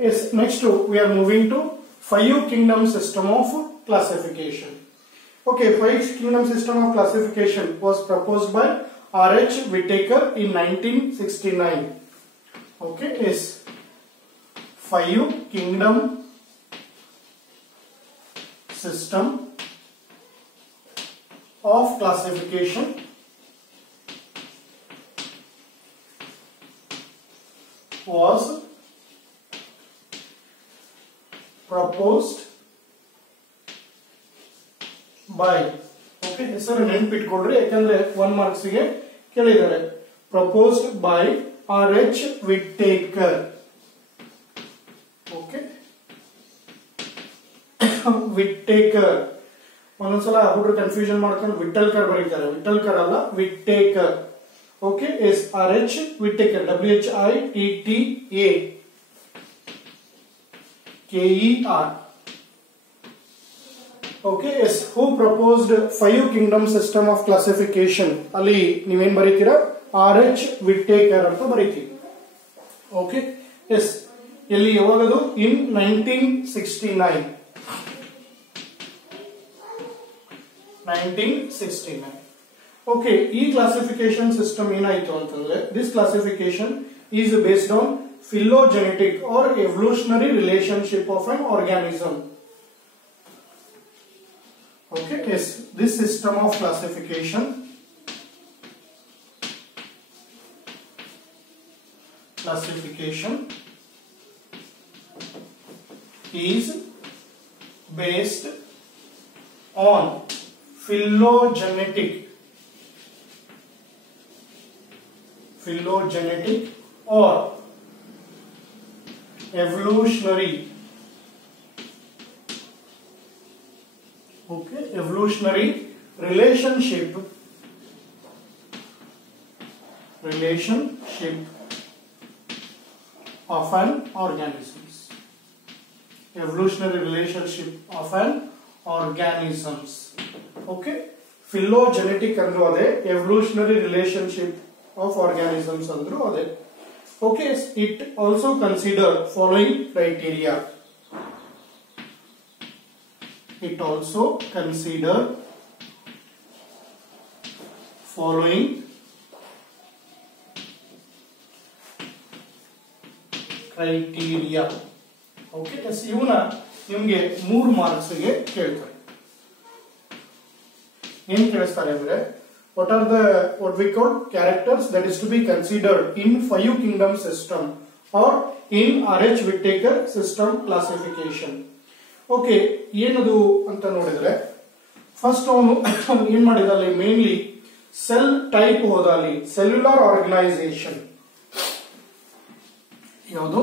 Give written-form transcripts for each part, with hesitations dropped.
Yes, next we are moving to five kingdom system of classification. Okay, five kingdom system of classification was proposed by R.H. Whittaker in 1969. Okay, yes, five kingdom system of classification was proposed by okay ಹೆಸರು ನೆನಪಿಟ್ಕೊಳ್ಳ್ರಿ ಯಾಕಂದ್ರೆ 1 marks ಗೆ ಕೇಳಿದ್ದಾರೆ proposed by R.H. Whittaker. okay Whittaker ಒಂದೊಂದ್ಸಲ ಹುಡುಗರು confusion ಮಾಡ್ಕೊಂಡು ವಿಠಲ್ಕರ್ ಬರೀತಾರೆ ವಿಠಲ್ಕರ್ ಅಲ್ಲ Whittaker. okay is R.H. Whittaker WHITTAKER. okay yes who proposed five kingdom system of classification ಅಲ್ಲಿ ನೀವೇನ್ ಬರೀತೀರಾ R.H. Whittaker ಅಂತ ಬರೀತೀರಿ. okay yes ಎಲ್ಲಿ ಯಾವಾಗದು in 1969. okay ಈ ಕ್ಲಾಸಿಫಿಕೇಶನ್ ಸಿಸ್ಟಮ್ ಏನಾಯ್ತು ಅಂತಂದ್ರೆ this classification is based on phylogenetic or evolutionary relationship of an organism. okay yes this system of classification is based on phylogenetic or evolutionary relationship of an organisms. evolutionary relationship of an organisms. okay phylogenetic andru ade evolutionary relationship of organisms andru ade. okay it also consider following criteria. it also consider following criteria. okay yes ಇವನ ನಿಮಗೆ 3 marks ಗೆ ಕೇಳ್ತಾರೆ. ಏನು ಕೇಳಿಸ್ತಾರೆ ಅಂದ್ರೆ what are the what we call characters that is to be considered in five kingdom system or in R.H. Whittaker system classification. okay ಏನದು ಅಂತ ನೋಡಿದ್ರೆ first ಅವನು ಏನು ಮಾಡಿದಲ್ಲಿ ಮೇನ್ಲಿ ಸೆಲ್ ಟೈಪ್ ಹೋದಲ್ಲಿ ಸೆಲ್ಯುಲರ್ ಆರ್ಗನೈಸೇಷನ್ ಯಾವುದು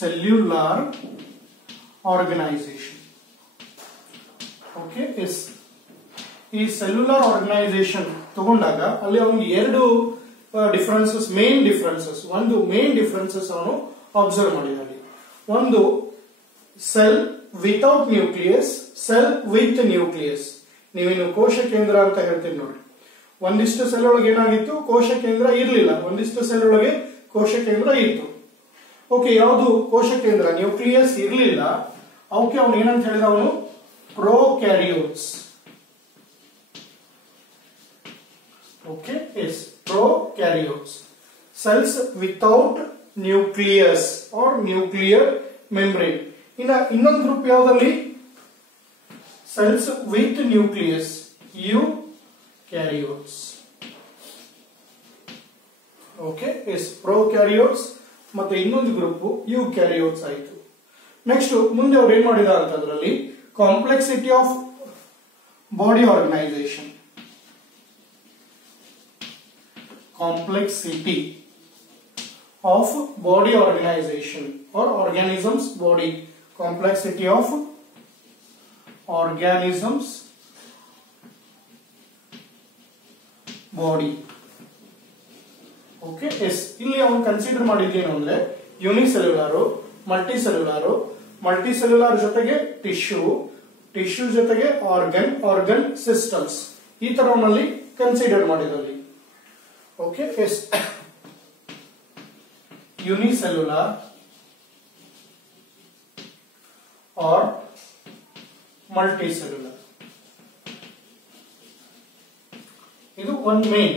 ಸೆಲ್ಯುಲರ್ ಆರ್ಗನೈಸೇಷನ್. okay is ಈ cellular organisation ತಗೊಂಡಾಗ ಅಲ್ಲಿ ಅವನಿಗೆ ಎರಡು ಡಿಫರೆನ್ಸಸ್ ಮೇನ್ ಡಿಫರೆನ್ಸಸ್ ಅವನು ಅಬ್ಸರ್ವ್ ಮಾಡಿದ್ದಾನೆ. ಒಂದು cell without nucleus, cell with nucleus. ನೀವೇನು ಕೋಶ ಕೇಂದ್ರ ಅಂತ ಹೇಳ್ತೀನಿ ನೋಡಿ, ಒಂದಿಷ್ಟು ಸೆಲ್ ಒಳಗೆ ಏನಾಗಿತ್ತು ಕೋಶ ಕೇಂದ್ರ ಇರಲಿಲ್ಲ, ಒಂದಿಷ್ಟು ಸೆಲ್ ಒಳಗೆ ಕೋಶ ಕೇಂದ್ರ ಇತ್ತು. ಓಕೆ ಯಾವುದು ಕೋಶ ಕೇಂದ್ರ ನ್ಯೂಕ್ಲಿಯಸ್ ಇರಲಿಲ್ಲ ಅವಕ್ಕೆ ಅವನು ಏನಂತ ಹೇಳಿದ ಅವನು prokaryotes. okay is prokaryotes, cells without nucleus or nuclear membrane. ಇನ್ನೊಂದು group ಯಾವ್ದಲ್ಲಿ cells with nucleus, eukaryotes. okay is prokaryotes ಮತ್ತೆ ಇನ್ನೊಂದು ಗ್ರೂಪ್ eukaryotes ಆಯ್ತು. ನೆಕ್ಸ್ಟ್ ಮುಂದೆ ಅವ್ರು ಏನ್ ಮಾಡಿದಾರೆ ಅಂತಂದ್ರಲ್ಲಿ complexity of body organisation, complexity of body organization or organisms body, complexity of organisms body. okay yes ಇಲ್ಲಿ ಅವನು ಕನ್ಸಿಡರ್ ಮಾಡಿದ್ದೇನು ಅಂದ್ರೆ ಯೂನಿಸೆಲ್ಯುಲರ್, ಮಲ್ಟಿಸೆಲ್ಯುಲರ್ ಜೊತೆಗೆ ಟಿಶ್ಯೂ ಜೊತೆಗೆ ಆರ್ಗನ್ ಸಿಸ್ಟಮ್ಸ್, ಈ ತರ ಅವನಲ್ಲಿ ಕನ್ಸಿಡರ್ ಮಾಡಿದಲ್ಲಿ. okay is unicellular, or multicellular. ಇದು ಒಂದು ಮೇನ್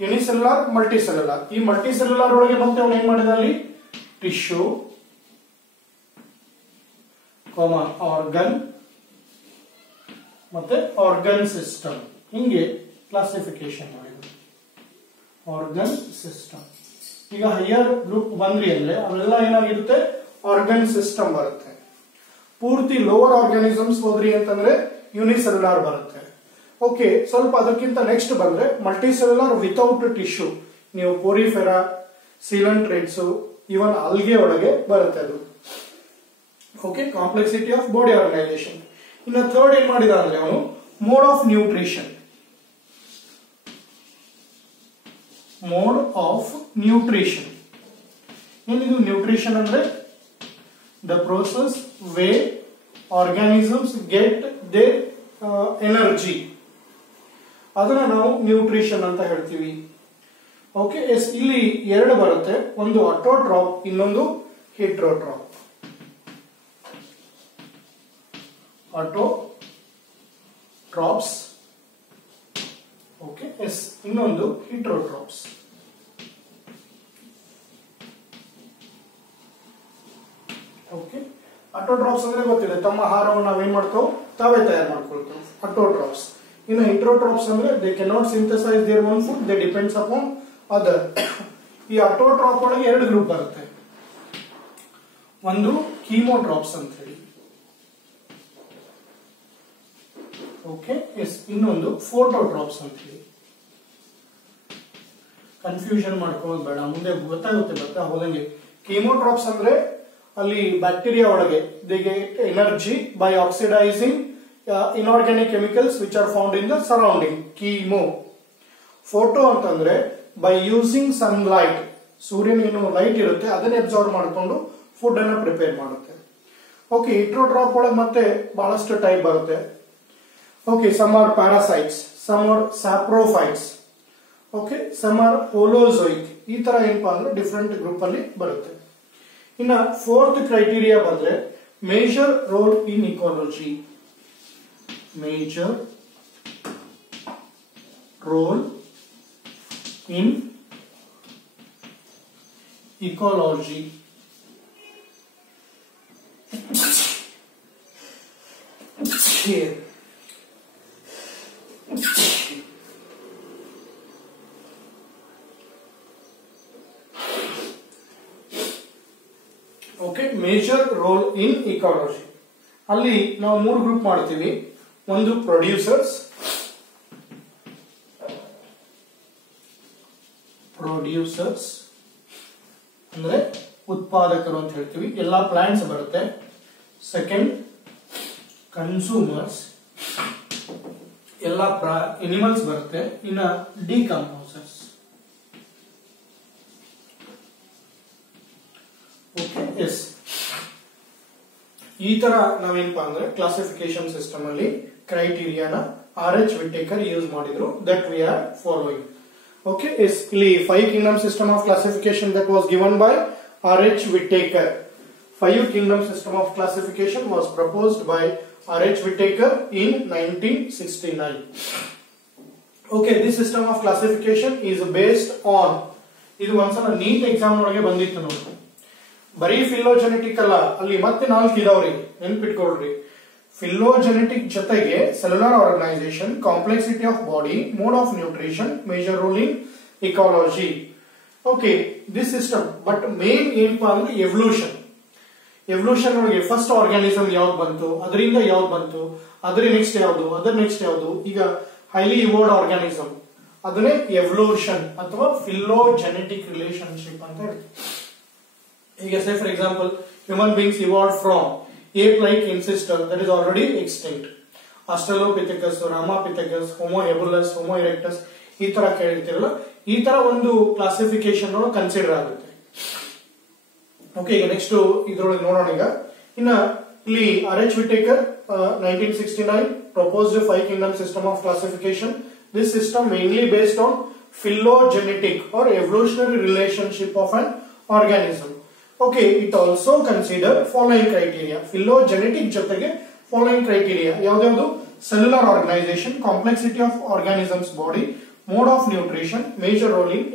ಯುನಿಸೆಲ್ಯುಲರ್, ಮಲ್ಟಿಸೆಲ್ಯುಲರ್. ಈ ಮಲ್ಟಿಸೆಲ್ಯುಲರ್ ಒಳಗೆ ಮತ್ತೆ ಅವನು ಏನ್ ಮಾಡಿದ ಅಲ್ಲಿ ಟಿಶ್ಯೂ, ಆರ್ಗನ್ ಮತ್ತೆ ಆರ್ಗನ್ ಸಿಸ್ಟಮ್, ಹಿಂಗೆ ಕ್ಲಾಸಿಫಿಕೇಶನ್ ಮಾಡಿದ್ರು ಆರ್ಗನ್ ಸಿಸ್ಟಮ್. ಈಗ ಹೈಯರ್ ಗ್ರೂಪ್ ಬಂದ್ರಿ ಅಂದ್ರೆ ಅವೆಲ್ಲ ಏನಾಗಿರುತ್ತೆ ಆರ್ಗನ್ ಸಿಸ್ಟಮ್ ಬರುತ್ತೆ. ಪೂರ್ತಿ ಲೋವರ್ ಆರ್ಗಾನಿಸಮ್ಸ್ ಹೋದ್ರಿ ಅಂತಂದ್ರೆ ಯುನಿಸೆಲ್ಯುಲರ್ ಬರುತ್ತೆ. ಓಕೆ, ಸ್ವಲ್ಪ ಅದಕ್ಕಿಂತ ನೆಕ್ಸ್ಟ್ ಬಂದ್ರೆ ಮಲ್ಟಿಸೆಲ್ಯುಲರ್ ವಿತೌಟ್ ಟಿಶ್ಯೂ. ನೀವು ಪೋರಿಫೆರಾ, ಸೀಲಂಟ್ರೇಟ್ಸ್, ಇವನ್ ಆಲ್ಗೆ ಒಳಗೆ ಬರುತ್ತೆ ಅದು. Okay, complexity of body organisation. ಇನ್ನು ಥರ್ಡ್ ಏನ್ ಮಾಡಿದ ಅಂದ್ರೆ ಅವನು mode of nutrition. Mode of nutrition ಏನಿದು? ನ್ಯೂಟ್ರಿಷನ್ ಅಂದ್ರೆ the process way organisms get their energy, ಅದನ್ನ ನಾವು ನ್ಯೂಟ್ರಿಷನ್ ಅಂತ ಹೇಳ್ತೀವಿ. ಓಕೆ, ಇಲ್ಲಿ ಎರಡು ಬರುತ್ತೆ, ಒಂದು ಆಟೋಟ್ರಾಪ್, ಇನ್ನೊಂದು ಹಿಟ್ರೋಟ್ರಾಪ್. ಆಟೋಟ್ರಾಪ್ಸ್, ಓಕೆ, ಇನ್ನೊಂದು ಹಿಟ್ರೋಟ್ರಾಪ್ಸ್. ಓಕೆ, ಆಟೋಟ್ರಾಪ್ಸ್ ಅಂದ್ರೆ ಗೊತ್ತಿದೆ, ತಮ್ಮ ಆಹಾರವನ್ನು ನಾವೇನ್ ಮಾಡ್ತಾವ್, ತಾವೇ ತಯಾರು ಮಾಡ್ಕೊಳ್ತಾವ್, ಆಟೋಟ್ರಾಪ್ಸ್. ಇನ್ನು ಹಿಟ್ರೋಟ್ರಾಪ್ಸ್ ಅಂದ್ರೆ they cannot synthesise their own food, they depends upon other. ಈ ಆಟೋಟ್ರಾಪ್ ಒಳಗೆ ಎರಡು ಗ್ರೂಪ್ ಬರುತ್ತೆ, ಒಂದು ಕೀಮೋಟ್ರಾಪ್ಸ್ ಅಂತ ಹೇಳಿ, ಓಕೆ, ಇನ್ನೊಂದು ಫೋಟೋಟ್ರಾಪ್ಸ್ ಅಂತ ಹೇಳಿ. ಕನ್ಫ್ಯೂಷನ್ ಮಾಡ್ಕೊಳ್ಳೋದು ಬೇಡ, ಮುಂದೆ ಗೊತ್ತಾಗುತ್ತೆ ಬರ್ತಾ ಹೋದಂಗೆ. ಕೀಮೋಟ್ರಾಪ್ಸ್ ಅಂದ್ರೆ ಅಲ್ಲಿ ಬ್ಯಾಕ್ಟೀರಿಯಾ ಒಳಗೆ they get energy by oxidising inorganic chemicals which are found in the surrounding. Chemo. Photo ಅಂತಂದ್ರೆ ಬೈ ಯೂಸಿಂಗ್ ಸನ್ಲೈಟ್, ಸೂರ್ಯನ ಏನು ಲೈಟ್ ಇರುತ್ತೆ ಅದನ್ನೇ ಅಬ್ಸರ್ವ್ ಮಾಡಿಕೊಂಡು ಫುಡ್ ಅನ್ನ ಪ್ರಿಪೇರ್ ಮಾಡುತ್ತೆ. ಓಕೆ, ಹಿಟ್ರೋಟ್ರಾಪ್ ಒಳಗೆ ಮತ್ತೆ ಬಹಳಷ್ಟು ಟೈಪ್ ಬರುತ್ತೆ. Okay, some are parasites, some are saprophytes, okay, some are holozoic. ಈ ತರ ಏನಪ್ಪಾ ಅಂದ್ರೆ ಡಿಫ್ರೆಂಟ್ ಗ್ರೂಪ್ ಅಲ್ಲಿ ಬರುತ್ತೆ. ಇನ್ನ ಫೋರ್ತ್ ಕ್ರೈಟೀರಿಯಾ ಬಂದ್ರೆ major role in ecology. Major role in ecology. Okay, major role in ecology. ಅಲ್ಲಿ ನಾವು ಮೂರು ಗ್ರೂಪ್ ಮಾಡ್ತೀವಿ. ಒಂದು ಪ್ರೊಡ್ಯೂಸರ್ಸ್, ಅಂದ್ರೆ ಉತ್ಪಾದಕರು ಅಂತ ಹೇಳ್ತೀವಿ, ಎಲ್ಲಾ ಪ್ಲಾಂಟ್ಸ್ ಬರುತ್ತೆ. ಸೆಕೆಂಡ್ ಕನ್ಸೂಮರ್ಸ್, ಎಲ್ಲಾ ಎನಿಮಲ್ಸ್ ಬರುತ್ತೆ. ಇನ್ನ ಡಿಕಂಪೋಸರ್ಸ್. ಓಕೆ, ಈ ತರ ನಾವೇನಪ್ಪಾ ಅಂದ್ರೆ ಕ್ಲಾಸಿಫಿಕೇಶನ್ ಸಿಸ್ಟಮ್ ಅಲ್ಲಿ ಕ್ರೈಟೀರಿಯಾನ RH ವಿಟೇಕರ್ ಯೂಸ್ ಮಾಡಿದ್ರು, that we are following. Okay, ಇಲ್ಲಿ 5 kingdom system of classification that was given by RH Whittaker. 5 kingdom system of classification was proposed by RH Whittaker in 1969. Okay, this system of classification is based on, ಇದು ಒಂದ್ಸಲ NEET exam ಒಳಗೆ ಬಂದಿತ್ತು ನೋಡಿ. ಬರೀ ಫಿಲೋಜೆನೆಟಿಕ್ ಅಲ್ಲ, ಅಲ್ಲಿ ಮತ್ತೆ 4 ಇದಾವ್ರಿ, ನೆನ್ಪಿಟ್ಕೊಳ್ರಿ. ಫಿಲೋಜೆನೆಟಿಕ್ ಜೊತೆಗೆ cellular organisation, complexity of body, mode of nutrition, major role in ecology. Okay, this system. But main ಏನಪ್ಪಾ ಅಂದ್ರೆ ಎವಲ್ಯೂಷನ್. ಎವಲ್ಯೂಷನ್ ಒಳಗೆ ಫಸ್ಟ್ ಆರ್ಗಾನಿಸಮ್ ಯಾವ್ದು ಬಂತು, ಅದರಿಂದ ಯಾವ್ದು ಬಂತು, ಅದ್ರ ನೆಕ್ಸ್ಟ್ ಯಾವ್ದು, ಅದರ ನೆಕ್ಸ್ಟ್ ಯಾವ್ದು. ಈಗ ಹೈಲಿ ಇವೋಲ್ಡ್ ಆರ್ಗಾನಿಸಮ್, ಅದನ್ನೇ ಎವಲ್ಯೂಷನ್ ಅಥವಾ ಫಿಲೋಜೆನೆಟಿಕ್ ರಿಲೇಶನ್ಶಿಪ್ ಅಂತ ಹೇಳ್ತೀವಿ. ಈಗ say for example, human beings evolved from ape-like ancestor that is already extinct. Australopithecus, Ramapithecus, Homo habilis, Homo erectus, ಈ ತರ ಕೇಳಿರ್ತೀರಲ್ಲ, ಈ ತರ ಒಂದು ಕ್ಲಾಸಿಫಿಕೇಶನ್ ಕನ್ಸಿಡರ್ ಆಗುತ್ತೆ. ಓಕೆ, ಈಗ ನೆಕ್ಸ್ಟ್ ಇದ್ರೊಳಗೆ ನೋಡೋಣ. ಈಗ ಇನ್ನ ಇಲ್ಲಿ RH Whittaker 1969 proposed a 5 kingdom system of classification. This system mainly based on phylogenetic or evolutionary relationship of an organism. Okay, it also consider following criteria. Phylogenetic ಜೊತೆಗೆ following criteria ಯಾವ್ದಾವ್ದು? Cellular organisation, complexity of organisms body, mode of nutrition, major role in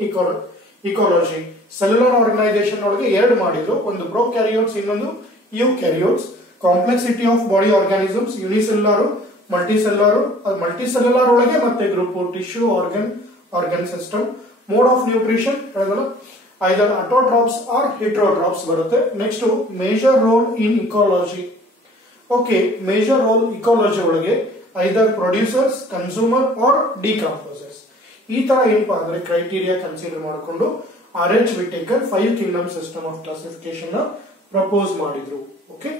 ecology. Cellular organisation ಒಳಗೆ ಎರಡು ಮಾಡಿದ್ರು, ಒಂದು prokaryotes, ಇನ್ನೊಂದು eukaryotes. Complexity of body organisms, unicellular, multicellular ಒಳಗೆ ಮತ್ತೆ group tissue, organ system. Mode of nutrition either autotrophs or heterotrophs ಬರುತ್ತೆ. Next major role in ecology. Okay, major role ecology ಒಳಗೆ either producers, consumer R decomposers. ಈ ತರ ಏನಪ್ಪಾ ಅಂದ್ರೆ criteria consider ಮಾಡಿಕೊಂಡು RH Whittaker 5 kingdom system of classification propose ಮಾಡಿದ್ರು. Okay.